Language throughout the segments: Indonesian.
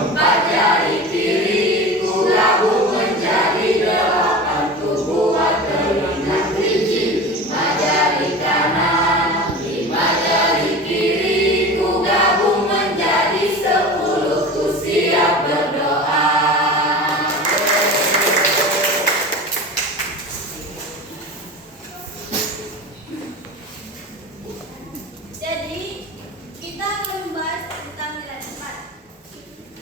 Empat jari kiri ku gabung menjadi delapan, ku buat telinga kelinci. Lima jari kanan, lima jari kiri, ku gabung menjadi 10, ku siap berdoa. Jadi kita akan membahas tentang nilai tempat.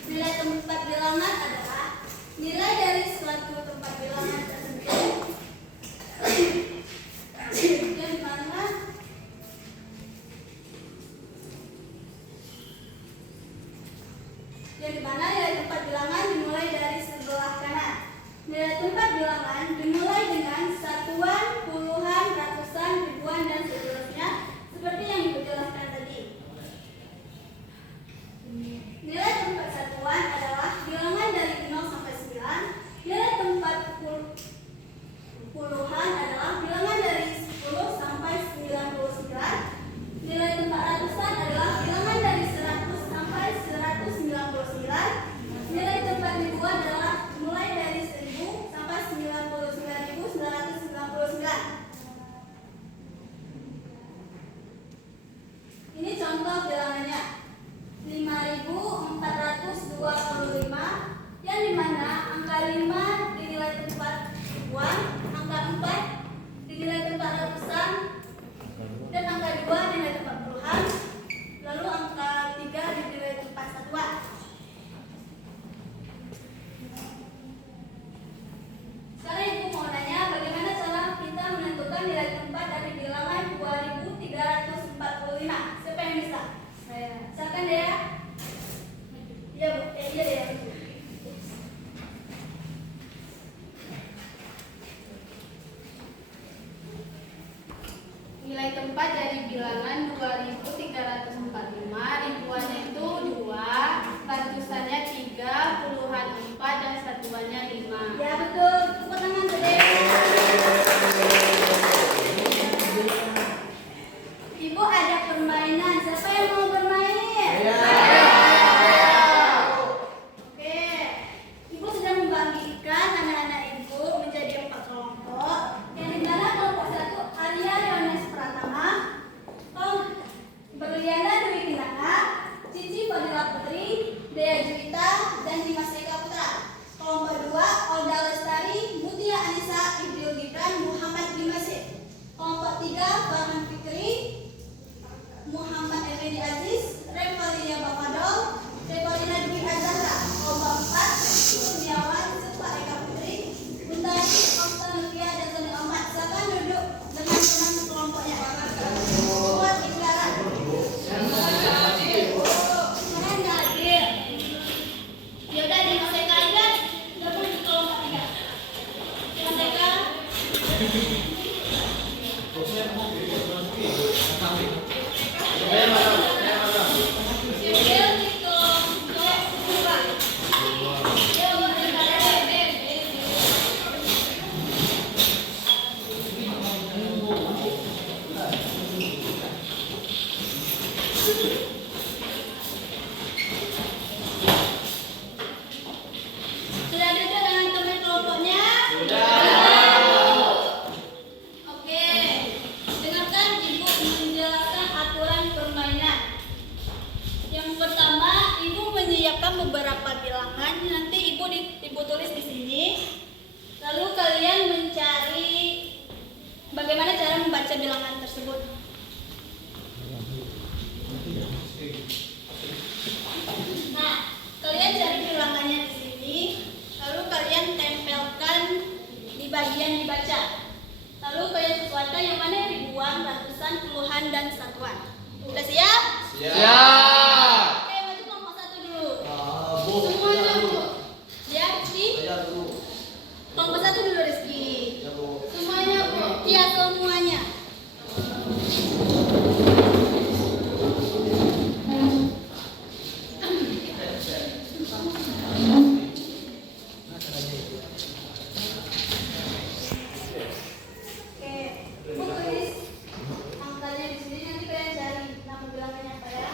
Nilai tempat bilangan adalah nilai dari suatu tempat bilangan tersebut yang dimana nilai tempat bilangan dimulai dari sebelah kanan. Nilai tempat bilangan dimulai dengan satuan, puluhan, ratusan, ribuan, dan seterusnya seperti yang dijelaskan tadi. Nilai tempat satuan adalah bilangan dari 0 sampai 9. Nilai tempat puluhan adalah bilangan dari 10 sampai 99. Nilai tempat ratusan adalah bilangan dari 100 sampai 199. Nilai tempat ribuan adalah mulai dari 1000 sampai 99.999. Ini contoh bilangannya. 5.425, yang dimana angka 5 dinilai tempat ribuan, angka 4 dinilai tempat ratusan, dan angka 2 dinilai tempat puluhan, lalu angka 3 dinilai tempat satuan. Sekarang Ibu mau nanya bagaimana cara kita menentukan nilai tempat dari bilangan 2345. Siapa yang bisa? Saya. Silakan Dea. Iya Bu, iya ya. Nilai tempat dari bilangan 2345, ribuannya itu 2, ratusannya 3, puluhan 4, dan satuannya 5. Ya betul, tepuk tangan tuh Dea. Ibu ada permainan, siapa yang mau bermain? Oke, Ibu sudah membagikan anak-anak Ibu menjadi 4 kelompok, yang dimana kelompok 1 Arya Yones Pratama, Berliana Dwi Kinaka, Cici Fadila Putri, Dea Juwita, dan Dimas Eka Putra. Kelompok 2 Olda Lestari, Mutia Anissa, Ibril Gibran, Muhammad Dimasif. Kelompok 3 Farhan Fikri, Muhammad Effendi Aziz, Revalia Bapadol, Revalina Dwi Azahra. Kelompok 4 Kurniawan, Supa Eka Putri, Buntari, Okta Nukia, dan Tony Ahmad. Silakan duduk dengan teman kelompoknya. Buat ikhlaran. Mana nggak hadir? Yaudah Dimas Eka aja, gabung di kelompok 3. Dimas Eka. Sudah duduk dengan teman kelompoknya? Oke, dengarkan Ibu menjelaskan aturan permainan. Yang pertama, Ibu menyiapkan beberapa bilangan. Nanti Ibu tulis di sini. Lalu kalian mencari bagaimana cara membaca bilangan tersebut. Nah, kalian cari bilangannya di sini. Lalu kalian tempelkan di bagian dibaca. Lalu kalian sesuaikan yang mana ribuan, ratusan, puluhan, dan satuan. Sudah siap? Siap. Oke, maju kelompok 1 dulu. Semuanya Bu. Ya, Rizky? Kelompok 1 dulu Rizky. Semuanya Bu. Iya, semuanya. Oke, Bu tulis angkanya di sini, nanti kalian cari nama bilangannya apa ya.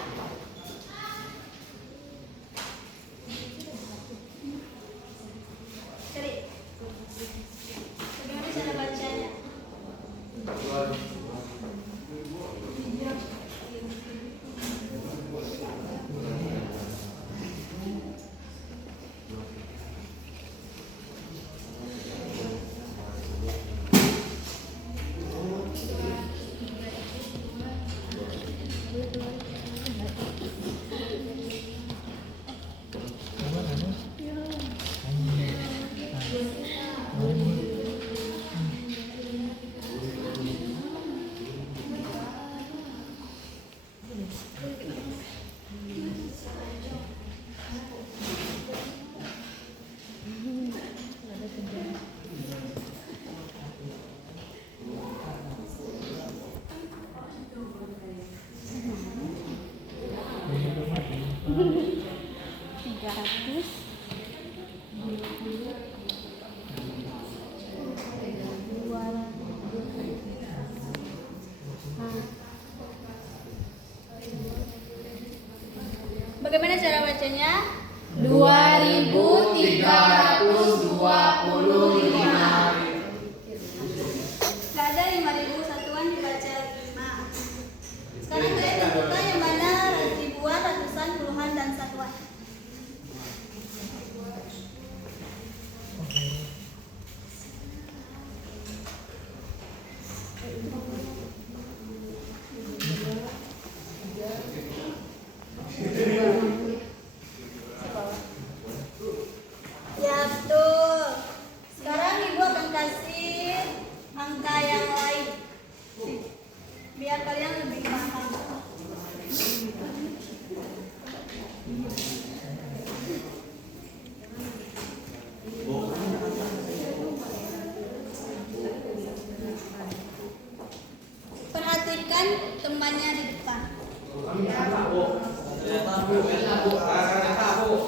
Bagaimana cara bacanya? 2.325. Gak ada 5.000 satuan dibaca 5. Sekarang kalian tentukan yang mana ribuan, ratusan, puluhan, dan satuan. Ya betul. Sekarang ibu akan kasih angka yang lain biar kalian lebih paham. Perhatikan temannya di depan.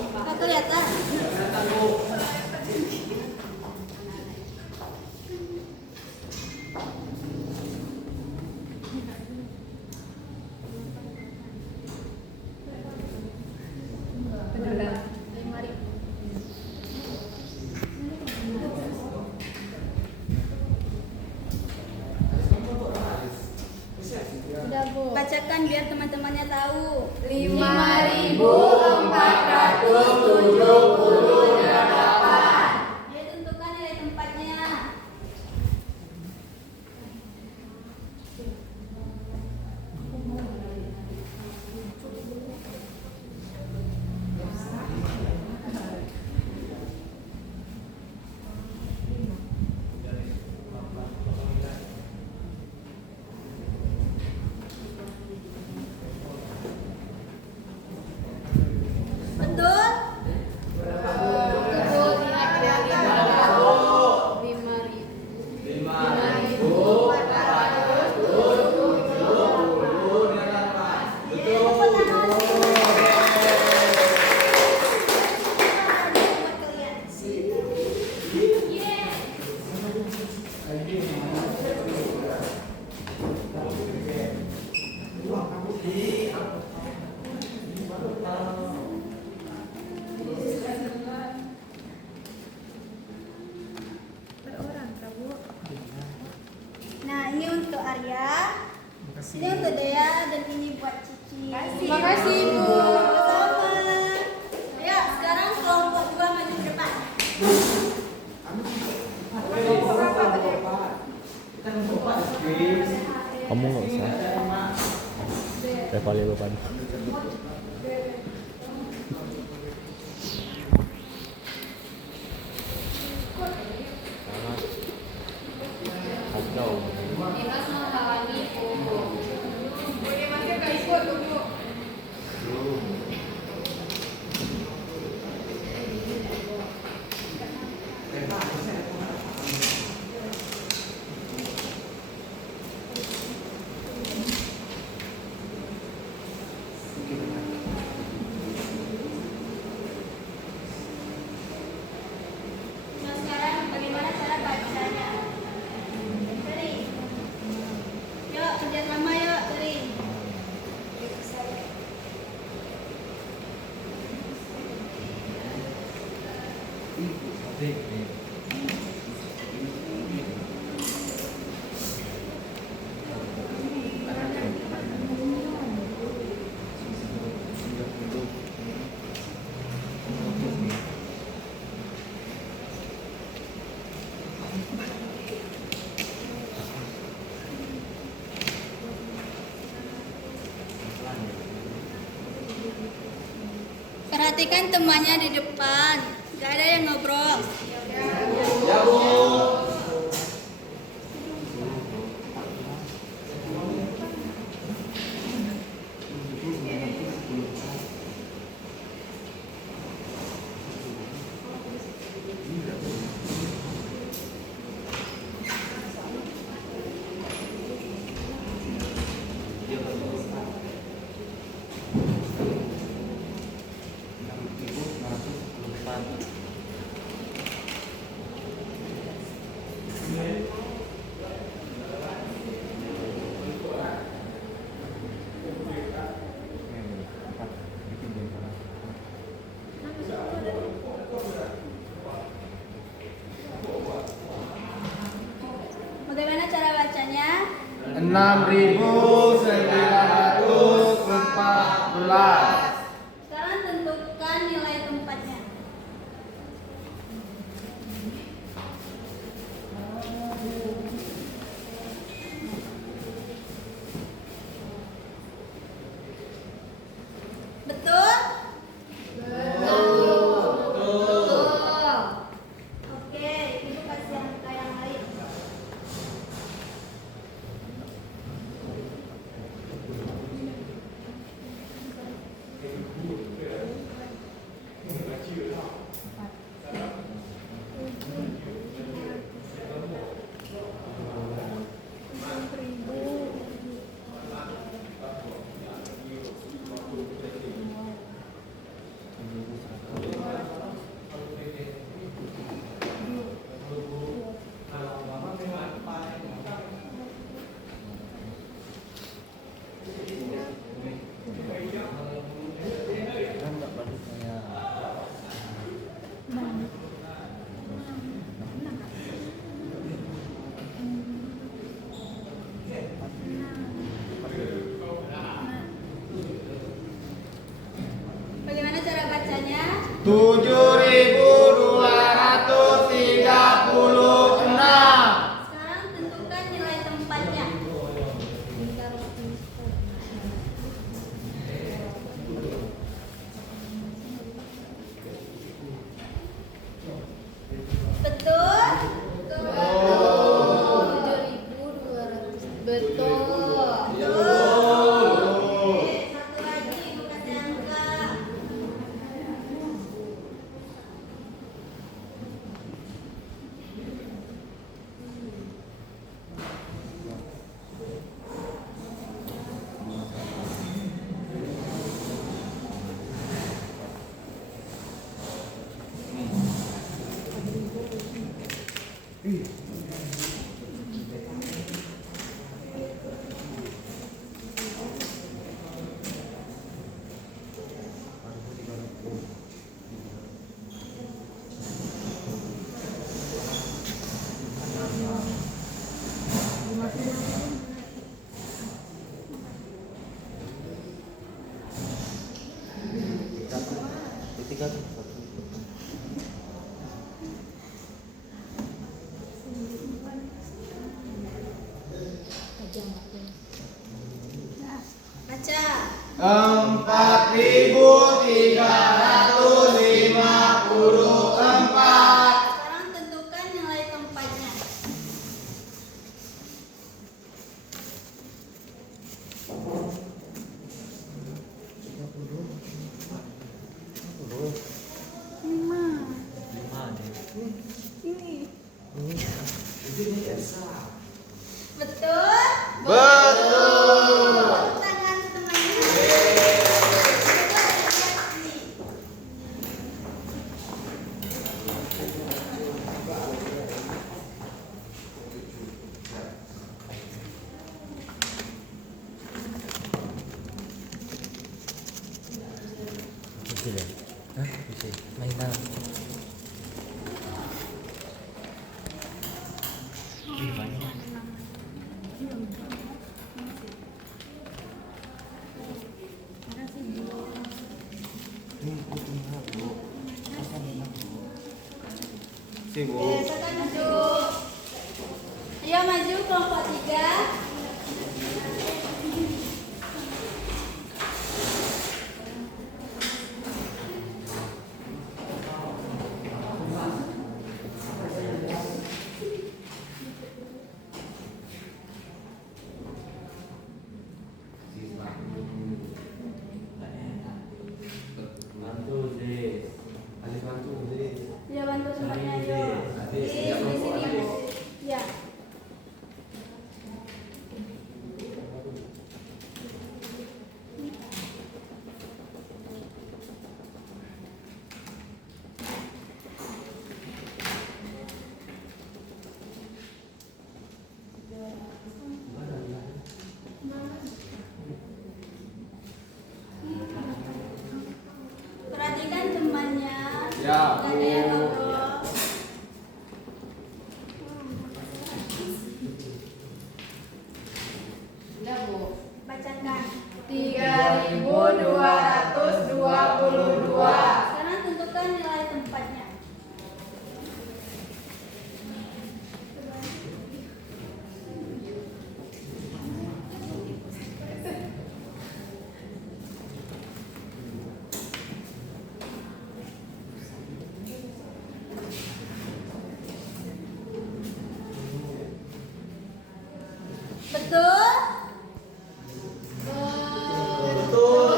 Nggak kelihatan. Bacakan biar teman-temannya tahu. 5.478. Ayo tentukan nilai tempatnya. Betul? Nah, ini untuk Arya, ini untuk Dea, dan ini buat Cici. Makasih, Bu. Sama-sama. Ayo, sekarang kelompok 2 maju ke depan. Kamu nggak usah. Revali lupa. Kacau. Nah, sekarang bagaimana cara bacanya? Dari. Yuk, kerjasama yuk, dari. Perhatikan temannya di depan. Gak ada yang ngobrol. Ya, Bu. Bagaimana cara bacanya? 6.914. Sekarang tentukan nilai tempatnya. Betul? Oke, ibu kasih angka yang lain. Bagaimana cara bacanya? 7.236. Sekarang tentukan nilai tempatnya. Betul? Betul. Oke, satu lagi ibu kasih angka. Baca. 4.354. Sekarang tentukan nilai tempatnya. Betul? Betul. Tepuk tangan teman-teman. Mainan. Sibuk. Oke, silakan maju. Ayo maju kelompok 3. Ya bantu semuanya ayo. Di sini Bu. Ya. Ya, Nggak ada yang ngobrol. Sudah, Bu. Bacakan. 3.222. Sekarang tentukan nilai tempatnya. Betul? betul.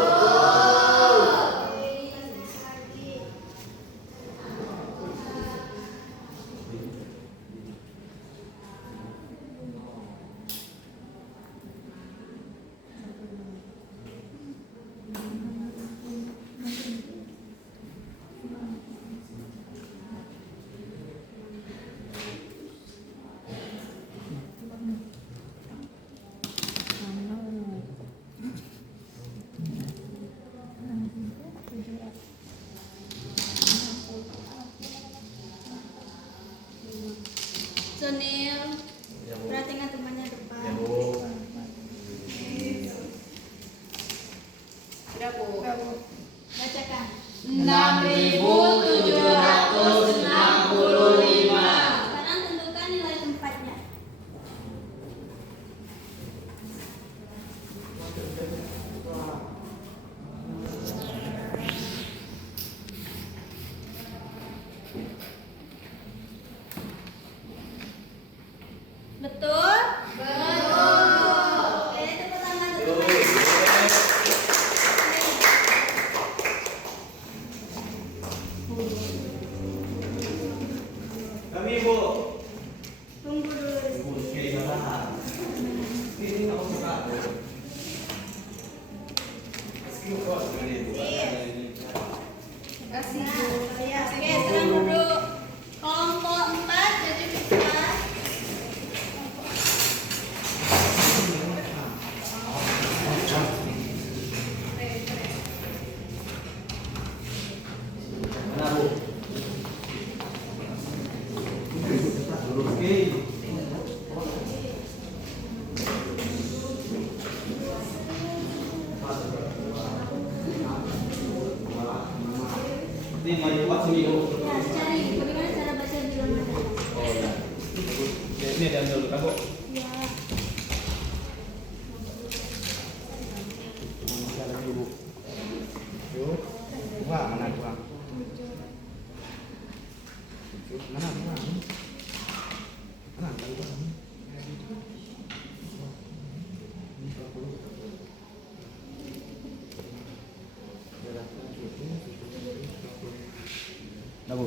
Sunil, Ya, Bu. perhatikan temannya depan. Ya, Bu. Sudah, Bu. Bacakan. 6.765. Sekarang tentukan nilai tempatnya. Betul? Oke, tepuk tangan untuk teman. Kami, Bu. Tunggu dulu. Bu, sekali salah. Ini nggak mau buka. Skill kok sekali, Bu. Kasih, Nah, Bu. ya. Oke, sekarang duduk. Kelompok 4 jadi kita. Mana, Bu? Duduk, oke. Ini mari buat sini, Bu. Ya, cari bagaimana cara baca di dalam ada. Oh, ya. Ini ada yang dulu, kan, Bu? Ya. Masih ada lagi, Bu. Yuk. Wah, mana dua? Mana dua? Mana dua? Nah, Bu.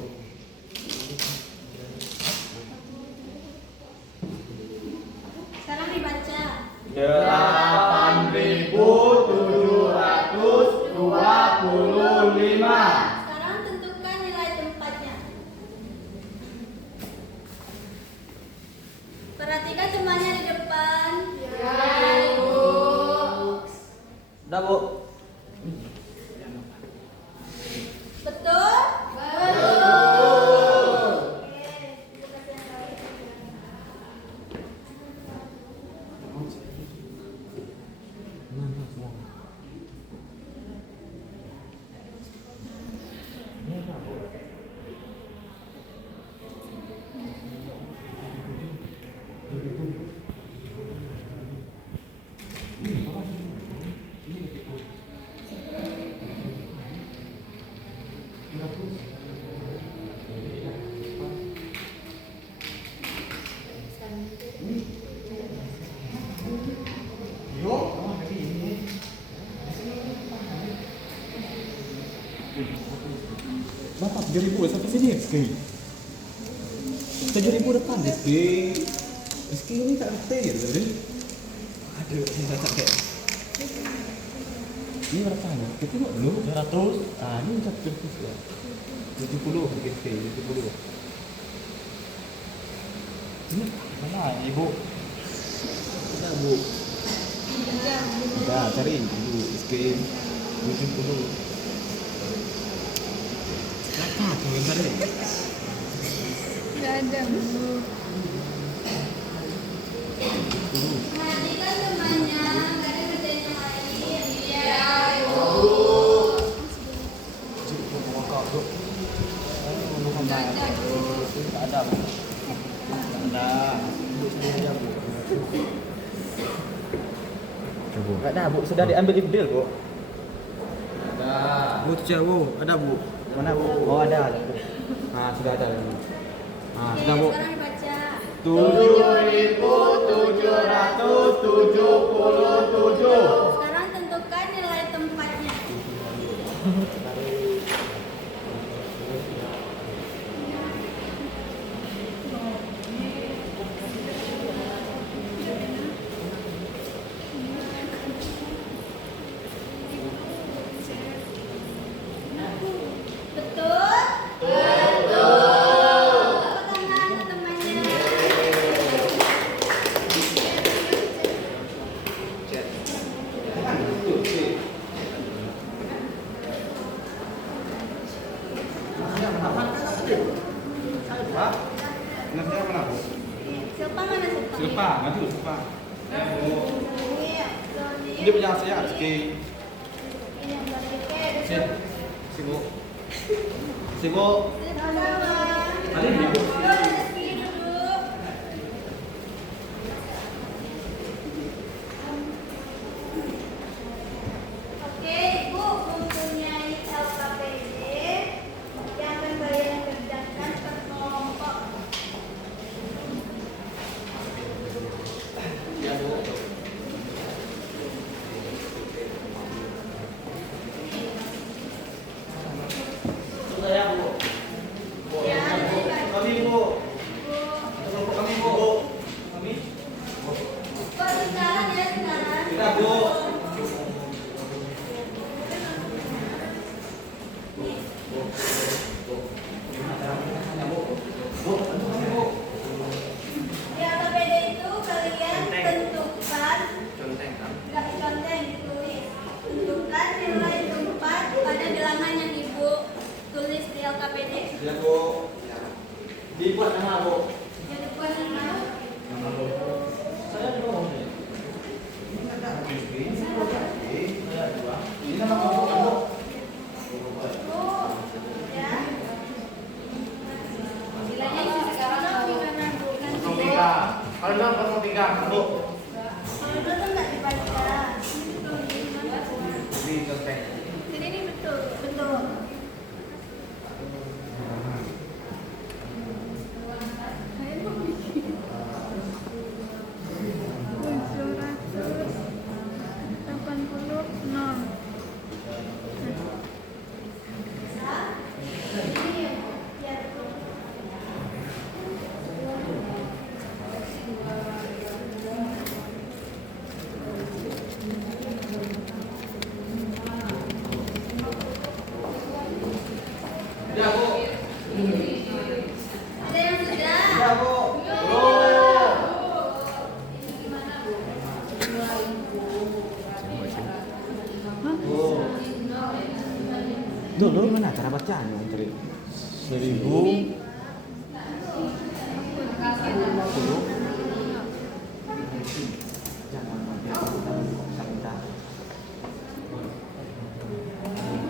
Sekarang dibaca. 8.725. Sekarang tentukan nilai tempatnya. Perhatikan temannya di depan. Ya, Bu. Udah, Bu. Betul? Betul. Oke, kita kasih yang lain. Bapak 7.000 sampai sini Rizky. 7.000 depan Rizky. Rizky ini tak ngerti ya tadi. Aduh, ini tak sampai. Ini berapanya? Kita tengok dulu 200. Ah, ini 100 ya. 70 Rizky, 70. Ini mana ibu? Ada bu. Udah cari dulu Rizky. 70. Apa tuh? Bentar deh. Nggak ada, Bu. Perhatikan temannya, nggak ada kerjaan yang lain. Iya. Nggak ada, Bu. Nggak ada. Bu sendiri aja, Bu. Nggak ada, Bu. Sudah diambil Ibdil, Bu. Ada. Bu, tuh Bu. Ada, Bu. Mana, Bu? Oh, ada. Nah, sudah ada. Nah, sudah, Bu. Sekarang dibaca. 7.777. Sekarang tentukan nilai tempatnya. Betul? Tepuk tangan untuk temannya. Nasinya mana, Bu? Silpa mana Silpa? Silpa, maju Silpa. Iya, Doni. Ini punya saya Rizky. Ini yang berarti ke. Sip. Sibuk. Sibuk. Sama-sama. Ada di Bu. Doni, Rizky duduk. Oke, Ibu mempunyai LKPD yang pembayaran kerjakan per kelompok. Ya, Bu. Sudah ya, Bu. Ya, baik. Kami, Bu. Bu. Kelompok kami, Bu. Kami. Kok sekarang ya sekarang? Kita, Bu. Di LKPD itu kalian tentukan, Conteng kan? nggak diconteng ditulis. Tentukan nilai tempat pada bilangan yang Ibu tulis di LKPD. Ya, Bu. Dibuat nama, Bu. Yang dibuat nama. Saya juga mau nih. Ini ada Rizky. Saya dua. Ini nama kamu, Bu. Bu, ya. Bilangnya isi sekarang, Bu. Gimana Bu? Nanti Bu. 03. Kalau bilang 03, Bu. Kalau itu tuh nggak dibaca. Ini tulis gimana Bu? Di conteng. Jadi ini betul, betul. Ini ya, betul. Ya, Bu. Ada yang sudah? Ya, Bu. Dulu gimana cara bacanya, Antri? 1000. Jangan mampir kita.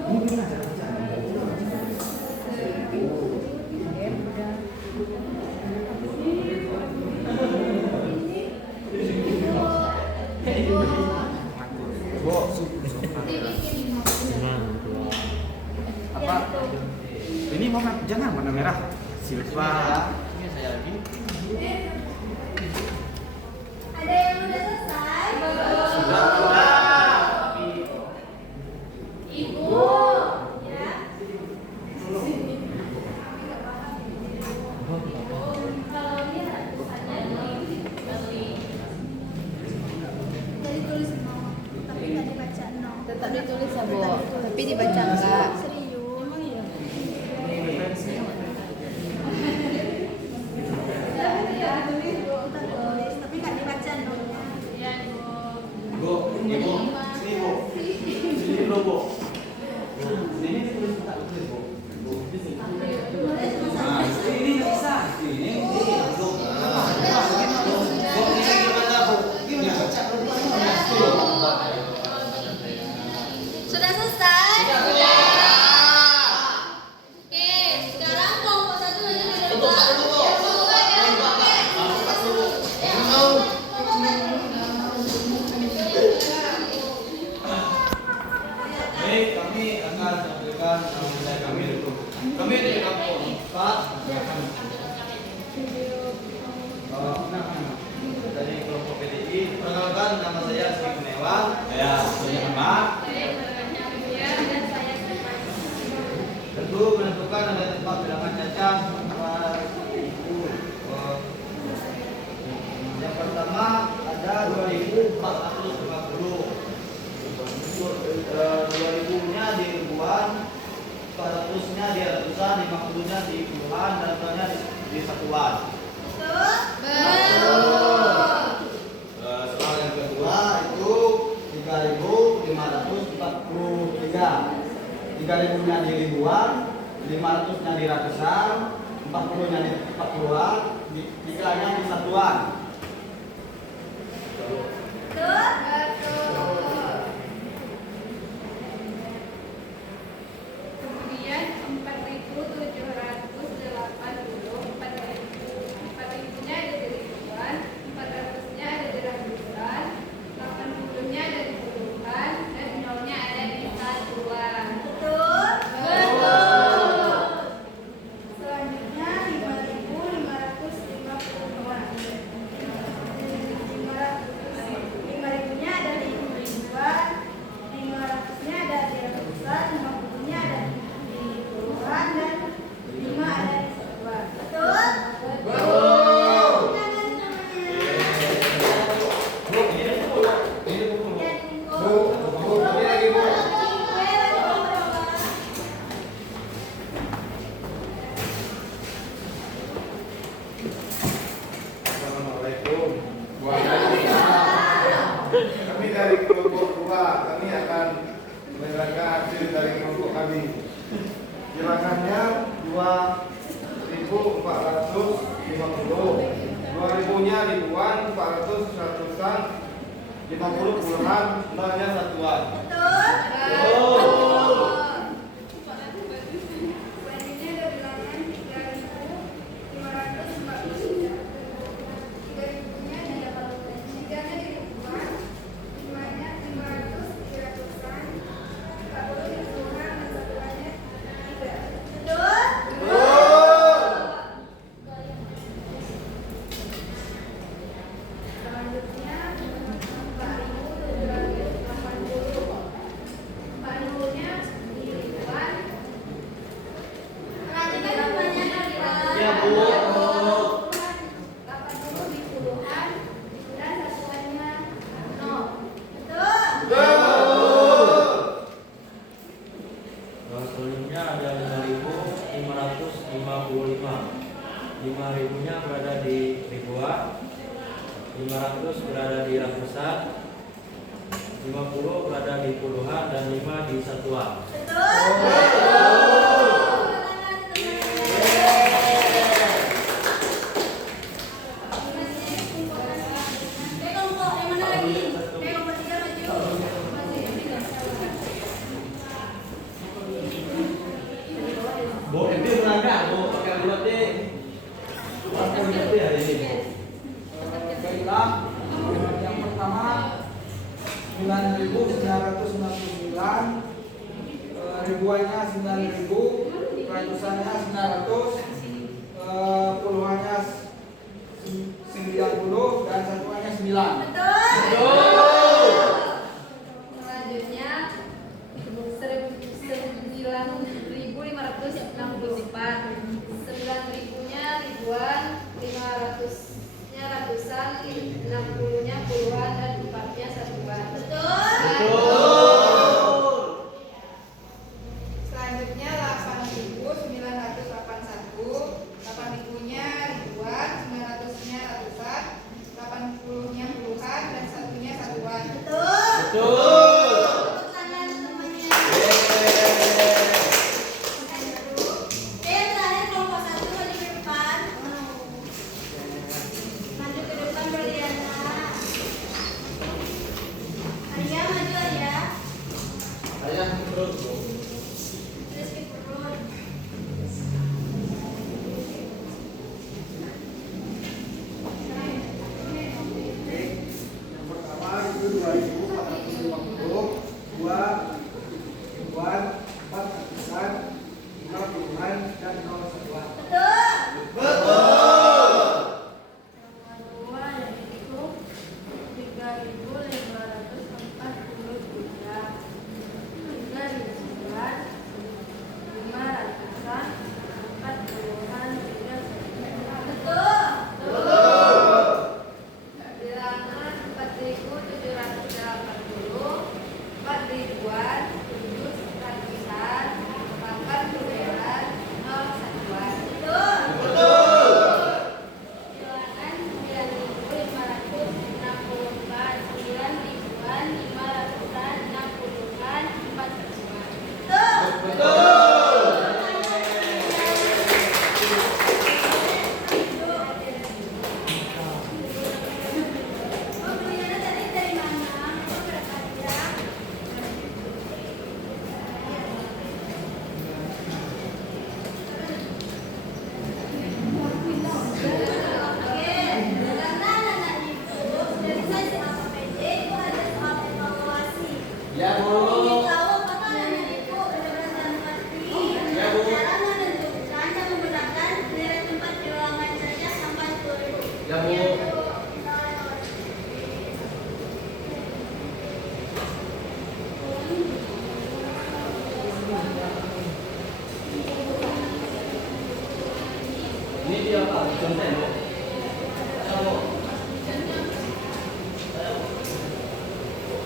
Ini gimana cara bacanya? Bu, apa? Ini warna jangan warna merah. Silva. Ini saya lagi. Ada yang udah selesai? Sudah. Ibu. Ya. Kalau ini ada tulisannya jadi tulis no, tapi nggak dibaca no. Tetap ditulis ya, Bu. Tapi dibaca enggak. Serius? Emang iya? Ditulis, Bu. Kita tulis, tapi nggak dibaca no-nya. Iya, Bu. Bu, Ibu. Sini, Bu. Sini dulu, Bu. Sini ditulis tak tulis, Bu. Bu, di sini. Pak, dari kelompok PDI, perkenalkan nama saya Sri Gunawan. Saya Sonia Ahmad. Tentu menentukan ada tempat bilangan cacah yang pertama ada 2450. 2000-nya di ribuan, 400-nya di ratusan, 50-nya di puluhan, dan totalnya di satuan. Soal yang kedua itu 3.543. 3.000-nya di ribuan, 500-nya di ratusan, 40-nya di puluhan, 3-nya di satuan. Kemudian 4.780, 4.000-nya ada di ribuan, 400-nya ada di ratusan, 80-nya ada di puluhan, dan 0-nya ada di satuan. Selanjutnya 5.552. 5.000-nya ada di ribuan, 500-nya ada di ratusan, 50-nya ada di puluhan, dan 5 ada di satuan. Assalamualaikum. Kami dari kelompok 2, kami akan menerangkan hasil dari kelompok kami. Bilangannya 2.450. 2000-nya ribuan, 400 ratusan, 50 puluhan, 0-nya satuan. Selanjutnya ada bilangan 3.543. 3.000-nya di ribuan, 3-nya di ribuan, 5-nya 500 di ratusan, 40 di puluhan, dan satuannya 3. Selanjutnya 4.780. 4.000-nya di ribuan, Ya, Bu. 80 di puluhan, dan satuannya 0. Selanjutnya ada 5.555. 5.000-nya berada di ribuan, 500 berada di ratusan, 50 berada di puluhan, dan 5 di satuan. Bu, ini berangkat, Bu. Pakai buat deh. Pakai buat deh hari ini, Bu. Baiklah, yang pertama 9.999, ribuannya 9.000, ratusannya 900, puluhannya 90, dan satuannya 9. Selanjutnya 9.564. 9.000-nya ribuan, 500-nya ratusan, 60-nya puluhan, dan 4-nya satuan. Selanjutnya 8.981. Ini dia apa? Contoh Bu. Ada Bu.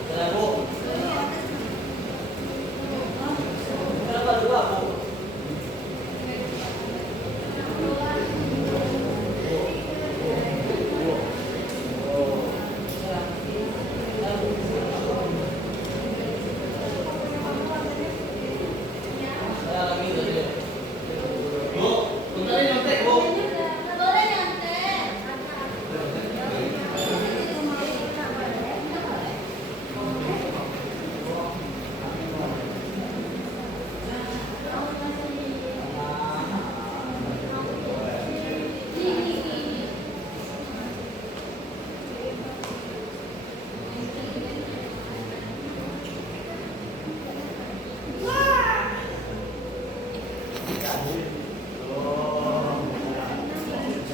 Ada Bu. Berapa dua Bu?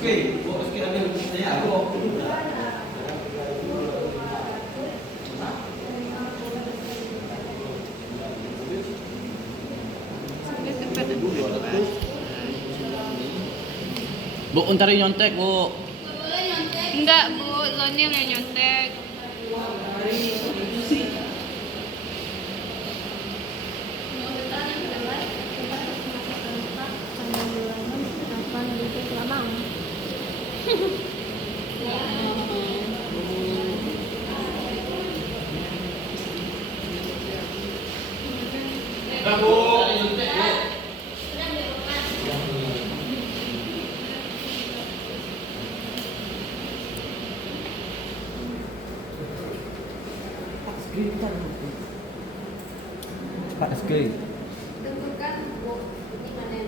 Oke, Bu, sekali ambil saya Bu. Bu, untarin nyontek, Bu. Nggak boleh nyontek. Enggak, Bu. Lonil yang nyontek. Pak sekali. Tentukan di mana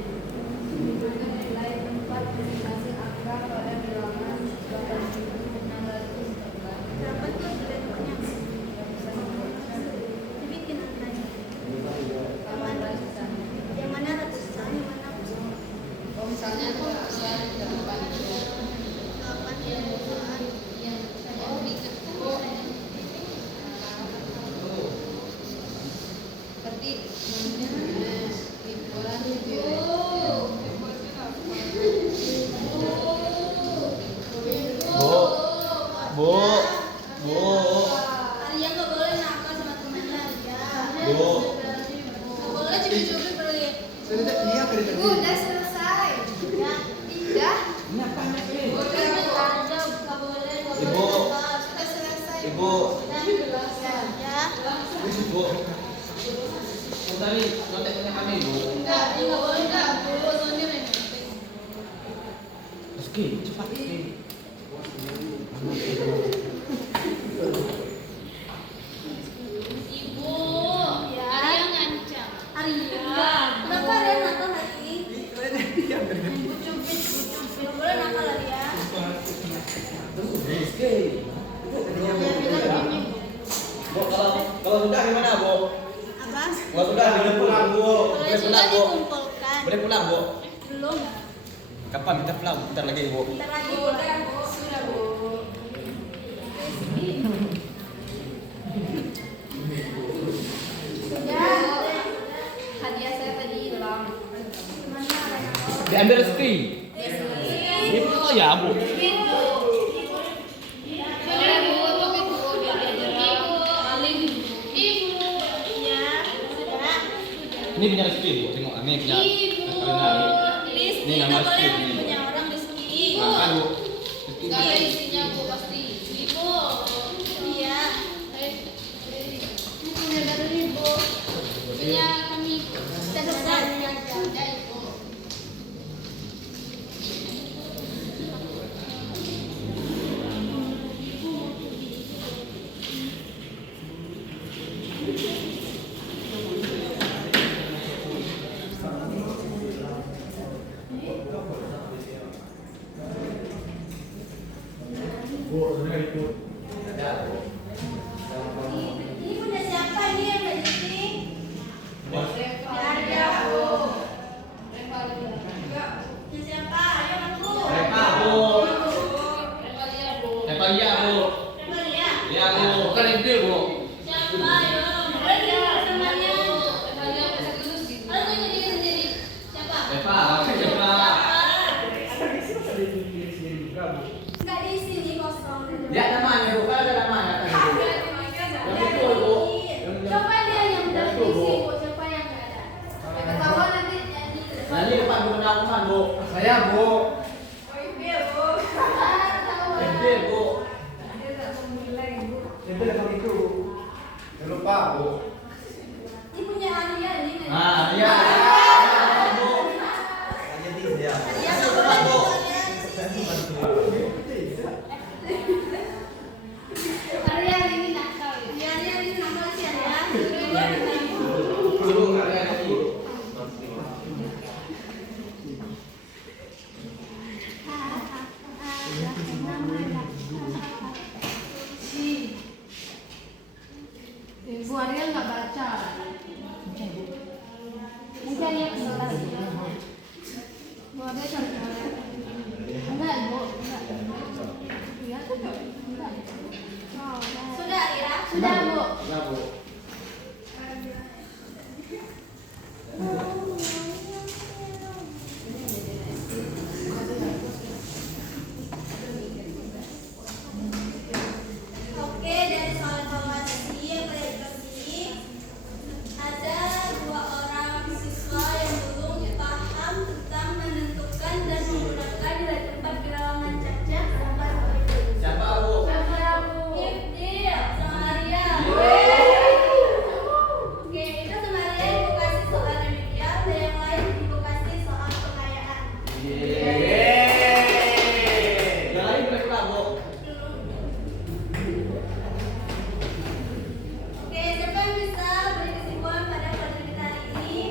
menunjukkan nilai tempat masing-masing angka pada bilangan 8.614. Berapa tuh bentuknya? Dibikin angkanya. Yang mana ratusan, yang mana persen? Oh, misalnya ratusan 8. 8 ya. Oh, diikat Bu. Berarti ribuan gitu ya. Bu. Bu. Arya nggak boleh nakal sama temannya Arya. Bu. Nggak boleh cubit-cubit beli. Bu, udah selesai. Ya. Udah? Udah aja, nggak boleh. Nggak Ibu. boleh nakal. Sudah selesai. Ibu. Ya. Bu. Untarin nyonteknya kami, Bu. Enggak, nggak boleh enggak. Bu, soalnya main. Oke, cepat. Ibu, ya. Arya ngancam. Arya. Kenapa Arya nakal lagi? Cubit. Nggak boleh nakal Arya. Bu, kalau sudah gimana, Bu? Apa? Kalau sudah boleh pulang, Bu. Boleh sudah dikumpulkan. Boleh pulang, Bu. Belum. Kapan kita pulang? Bentar lagi, Bu. Bentar lagi. Sudah, Bu. Sudah. Hadiah saya tadi hilang. Mana ada nakal? Diambil rezeki. Ini betul ya, Bu. Boleh, Bu. Tapi Bu, biar diajarin maling. Ibu. Ya. Sudah. Ini punya rezeki, Bu. Tengok, ini punya Karina. Rizky, Ini nama nggak boleh Rizky, ini. punya orang Rizky. Nah, kan, Bu. Rezeki. Gak ada isinya, Bu, pasti. Ibu. Iya. Ini punya dari Ibu. Punya kami. Sudah selesai. Ya, Ibu. Ini punya siapa ini yang dari sini? Reva. Ada, Bu. Reva juga. Punya siapa? Ayo aku. Reva, Bu. Reva lihat, Bu. Reva iya, Bu. Coba lihat. Iya, Bu. Bukan Ibril, Bu. Siapa? Ayo. Boleh lihat temannya. Reva lihat pasang dulu sih. Ayo tunjukin sendiri. Siapa? Reva, siapa? Siapa? Bu. Saya, Bu. SD, Bu. Dia tak mau menilai, Bu. SD level itu. Jangan lupa, Bu. Ini punya Arya ini. Ah, iya. Bu. Hanya tidak. Arya nggak boleh tuh, Arya di sini. Arya ini nakal ya. Iya, Arya ini nakal sih Arya. Dulu nggak ada ini. Bu Arya nggak baca. Mungkin Arya kesel lagi. Bu Arya cari Arya. Enggak, Bu. Enggak. Iya, enggak. Oh, Sudah Arya. sudah, Bu. Nah, Bu. Oke, dari soal informasi yang kalian kasih, ada 2 orang siswa yang belum paham tentang menentukan dan menggunakan nilai tempat bilangan cacat sampai itu. Siapa, Bu? Ifdil sama Arya. Oke, itu sama Arya ibu kasih soal remedial dan yang lain ibu kasih soal pengayaan. Yang lain mereka, Bu. Oke, siapa yang bisa beri kesimpulan pada pelajaran hari ini?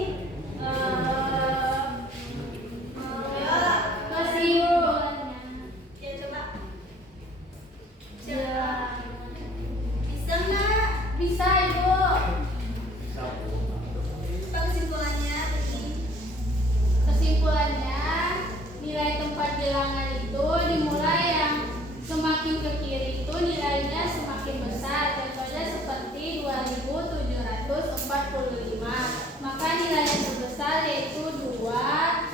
Ya, kesimpulannya. Ya, coba. Siapa? Bisa nggak? Bisa, Ibu. Apa kesimpulannya tadi? Kesimpulannya, nilai tempat bilangan itu dimulai yang semakin ke kiri itu nilainya semakin besar. Contohnya seperti 2745. Maka nilai yang terbesar yaitu 2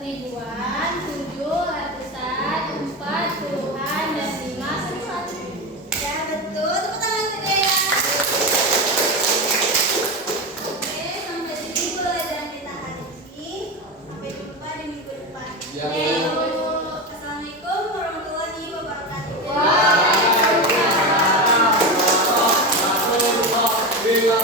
ribuan, 7 ratusan, 4 puluhan, dan 5 sesuatu. Ya, betul. Tepuk tangan saja ya. Oke, sampai sini pelajaran kita hari ini. Sampai jumpa di minggu depan. Ya. Assalamualaikum warahmatullahi wabarakatuh. Bila